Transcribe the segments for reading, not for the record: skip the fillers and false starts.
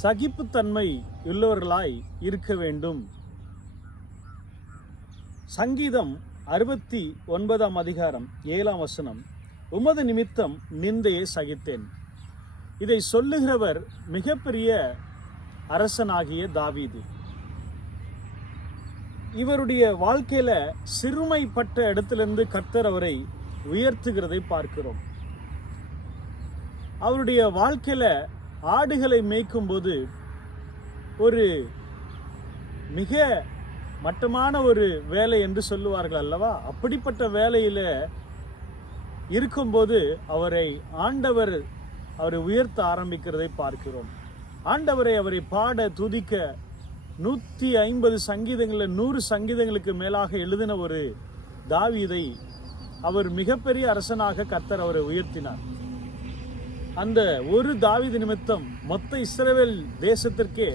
சகிப்புத்தன்மை உள்ளவர்களாய் இருக்க வேண்டும். சங்கீதம் 69 அதிகாரம் 7 உமது நிமித்தம் நிந்தையை சகித்தேன். இதை சொல்லுகிறவர் மிகப்பெரிய அரசனாகிய தாவீது. இவருடைய வாழ்க்கையில சிறுமைப்பட்ட இடத்திலிருந்து கர்த்தர் அவரை உயர்த்துகிறதை பார்க்கிறோம். அவருடைய வாழ்க்கையில ஆடுகளை மேய்க்கும் போது ஒரு மிக மட்டமான ஒரு வேலை என்று சொல்லுவார்கள் அல்லவா? அப்படிப்பட்ட வேலையில இருக்கும்போது ஆண்டவர் அவரை உயர்த்த ஆரம்பிக்கிறதை பார்க்கிறோம். ஆண்டவரை அவரை பாட துதிக்க 150 சங்கீதங்களில் 100 சங்கீதங்களுக்கு மேலாக எழுதின ஒரு தாவீதை அவர் மிகப்பெரிய அரசனாக கர்த்தர் அவரை உயர்த்தினார். அந்த ஒரு தாவீது நிமித்தம் மொத்த இஸ்ரவேல் தேசத்திற்கே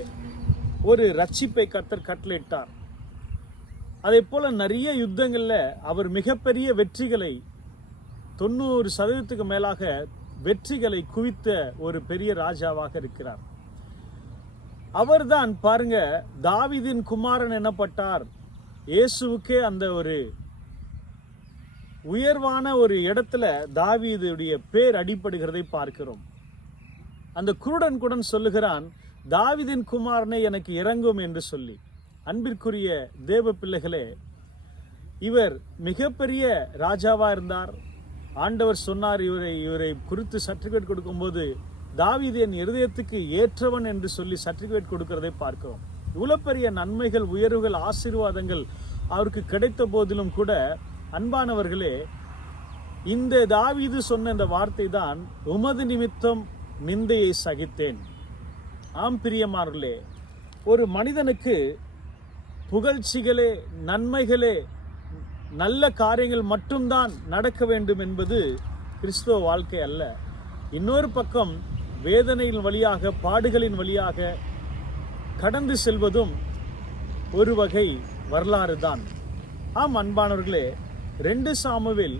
ஒரு ரட்சிப்பை கர்த்தர் கட்டளையிட்டார். அதே போல நிறைய யுத்தங்கள்ல அவர் மிகப்பெரிய வெற்றிகளை 90% மேலாக வெற்றிகளை குவித்த ஒரு பெரிய ராஜாவாக இருக்கிறார். அவர்தான் பாருங்க, தாவீதின் குமாரன் எனப்பட்டார். இயேசுவுக்கே அந்த ஒரு உயர்வான ஒரு இடத்துல தாவீதுடைய பேர் அடிபடுகிறதை பார்க்கிறோம். அந்த குருடன் கூட சொல்லுகிறான், தாவீதின் குமாரனை எனக்கு இறங்கும் என்று சொல்லி. அன்பிற்குரிய தேவ பிள்ளைகளே, இவர் மிகப்பெரிய ராஜாவா இருந்தார். ஆண்டவர் சொன்னார், இவரை குறித்து சர்டிபிகேட் கொடுக்கும்போது தாவீது என் இருதயத்துக்கு ஏற்றவன் என்று சொல்லி சர்டிபிகேட் கொடுக்கிறதை பார்க்கிறோம். இவ்வளவு பெரிய நன்மைகள், உயர்வுகள், ஆசீர்வாதங்கள் அவருக்கு கிடைத்த போதிலும் கூட, அன்பானவர்களே, இந்த தாவீது சொன்ன இந்த வார்த்தை தான், உமது நிமித்தம் நிந்தையை சகித்தேன். ஆம் பிரியமானவர்களே, ஒரு மனிதனுக்கு புகழ்ச்சிகளே, நன்மைகளே, நல்ல காரியங்கள் மட்டும்தான் நடக்க வேண்டும் என்பது கிறிஸ்துவ வாழ்க்கை அல்ல. இன்னொரு பக்கம் வேதனையின் வழியாக, பாடுகளின் வழியாக கடந்து செல்வதும் ஒரு வகை வரலாறு தான். ஆம் அன்பானவர்களே, 2 சாமுவேல்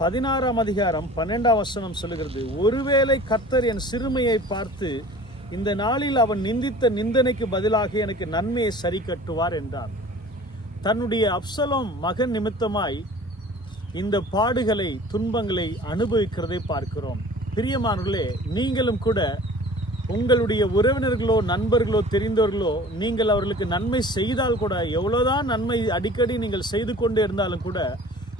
16 அதிகாரம் 12 சொல்லுகிறது, ஒருவேளை கர்த்தர் என் சிறுமையை பார்த்து இந்த நாளில் அவன் நிந்தித்த நிந்தனைக்கு பதிலாக எனக்கு நன்மையை சரி கட்டுவார் என்றார். தன்னுடைய அப்சலோம் மகன் நிமித்தமாய் இந்த பாடுகளை, துன்பங்களை அனுபவிக்கிறதை பார்க்கிறோம். பிரியமானவர்களே, நீங்களும் கூட உங்களுடைய உறவினர்களோ, நண்பர்களோ, தெரிந்தவர்களோ, நீங்கள் அவர்களுக்கு நன்மை செய்தால் கூட, எவ்வளவுதான் நன்மை அடிக்கடி நீங்கள் செய்து கொண்டே இருந்தாலும் கூட,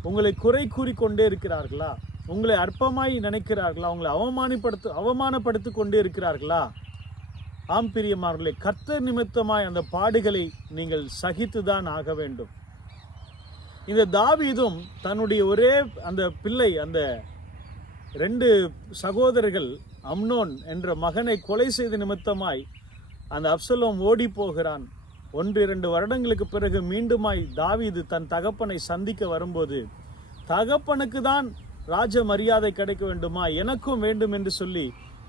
உங்களை குறை கூறிக்கொண்டே இருக்கிறார்களா? உங்களை அற்பமாய் நினைக்கிறார்களா? உங்களை அவமானப்படுத்தி கொண்டே இருக்கிறார்களா? ஆம் பிரியமானவர்களே, கர்த்தர் நிமித்தமாய் அந்த பாடுகளை நீங்கள் சகித்துதான் ஆக வேண்டும். இந்த தாவீதும் தன்னுடைய ஒரே அந்த பிள்ளை, அந்த 2 சகோதரர்கள் அம்னோன் என்ற மகனை கொலை செய்த நிமித்தமாய் அந்த அப்சலோம் ஓடி போகிறான். 1-2 வருடங்களுக்கு பிறகு மீண்டுமாய் தாவீது தன் தகப்பனை சந்திக்க வரும்போது, தகப்பனுக்கு தான் ராஜ மரியாதை கிடைக்க வேண்டுமா, எனக்கும் வேண்டும் என்று சொல்லி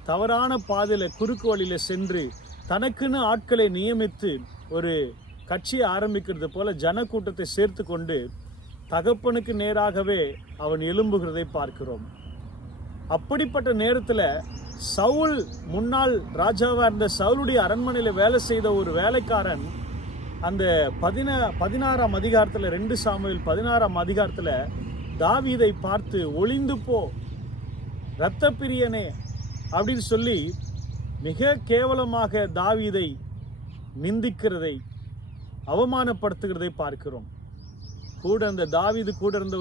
தவறான பாதையில, குறுக்கு வழியில சென்று தனக்குன்னு ஆட்களை நியமித்து ஒரு கட்சியை ஆரம்பிக்கிறது போல ஜனக்கூட்டத்தை சேர்த்து கொண்டு தகப்பனுக்கு நேராகவே அவன் எழும்புகிறதை பார்க்கிறோம். அப்படிப்பட்ட நேரத்துல சவுல், முன்னாள் ராஜாவா இருந்த சவுலுடைய அரண்மனையில வேலை செய்த ஒரு வேலைக்காரன் அந்த 16 அதிகாரத்துல, 2 சாமுவேல் 16 அதிகாரத்துல தாவீதை பார்த்து, ஒளிந்து போ இரத்த பிரியனே அப்படின்னு சொல்லி மிக கேவலமாக தாவீதை நிந்திக்கிறதை, அவமானப்படுத்துகிறதை பார்க்கிறோம். கூட அந்த தாவீது கூட இருந்த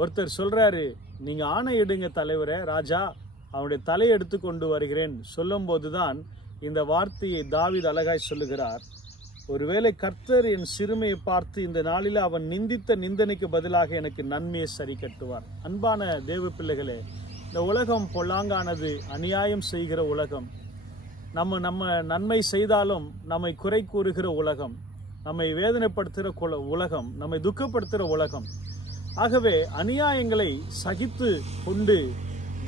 ஒருத்தர் சொல்றாரு, நீங்க ஆணையிடுங்க தலைவரே, ராஜா அவனுடைய தலையை எடுத்து கொண்டு வருகிறேன் சொல்லும் போதுதான் இந்த வார்த்தையை தாவீது அழகாய் சொல்லுகிறார், ஒருவேளை கர்த்தர் என் சிறுமையை பார்த்து இந்த நாளில் அவன் நிந்தித்த நிந்தனைக்கு பதிலாக எனக்கு நன்மையை சரி கட்டுவார். அன்பான தேவ பிள்ளைகளே, இந்த உலகம் பொல்லாங்கானது, அநியாயம் செய்கிற உலகம். நம்ம நன்மை செய்தாலும் நம்மை குறை கூறுகிற உலகம், நம்மை வேதனைப்படுத்துகிற உலகம், நம்மை துக்கப்படுத்துகிற உலகம். ஆகவே அநியாயங்களை சகித்து கொண்டு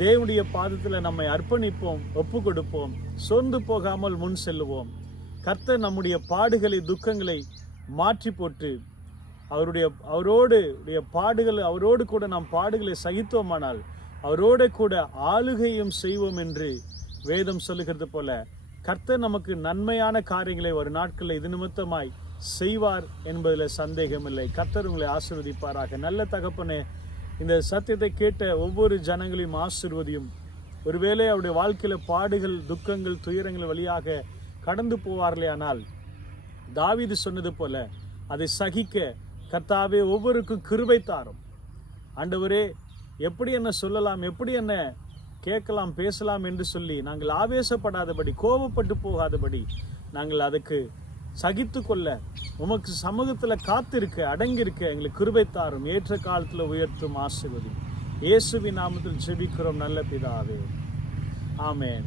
தேவனுடைய பாதத்தில் நம்மை அர்ப்பணிப்போம், ஒப்பு கொடுப்போம், சோர்ந்து போகாமல் முன் செல்லுவோம். கர்த்தர் நம்முடைய பாடுகளை, துக்கங்களை மாற்றி போட்டு அவரோடு கூட நாம் பாடுகளை சகித்தோமானால் அவரோடு கூட ஆளுகையும் செய்வோம் என்று வேதம் சொல்லுகிறது போல கர்த்தர் நமக்கு நன்மையான காரியங்களை ஒரு நாட்களில் இது நிமித்தமாய் செய்வார் என்பதில் சந்தேகமில்லை. கர்த்தர் உங்களை ஆசீர்வதிப்பாராக. நல்ல தகப்பனே, இந்த சத்தியத்தை கேட்ட ஒவ்வொரு ஜனங்களையும் ஆசீர்வதியும். ஒருவேளை அவருடைய வாழ்க்கையில பாடுகள், துக்கங்கள், துயரங்கள் வழியாக கடந்து போவார்களே, ஆனால் தாவீது சொன்னது போல அதை சகிக்க கர்த்தாவே ஒவ்வொருக்கும் கிருபை தாரும். ஆண்டவரே, எப்படி என்ன சொல்லலாம், எப்படி என்ன கேட்கலாம், பேசலாம் என்று சொல்லி நாங்கள் ஆவேசப்படாதபடி, கோபப்பட்டு போகாதபடி நாங்கள் அதுக்கு சகித்து கொள்ள, உமக்கு சமூகத்தில் காத்திருக்க, அடங்கியிருக்க எங்களுக்கு கிருபை தாரும். ஏற்ற காலத்தில் உயர்த்தும், ஆசீர்வதி. இயேசுவின் நாமத்தில் ஜெபிக்கிறோம் நல்ல பிதாவே. ஆமென்.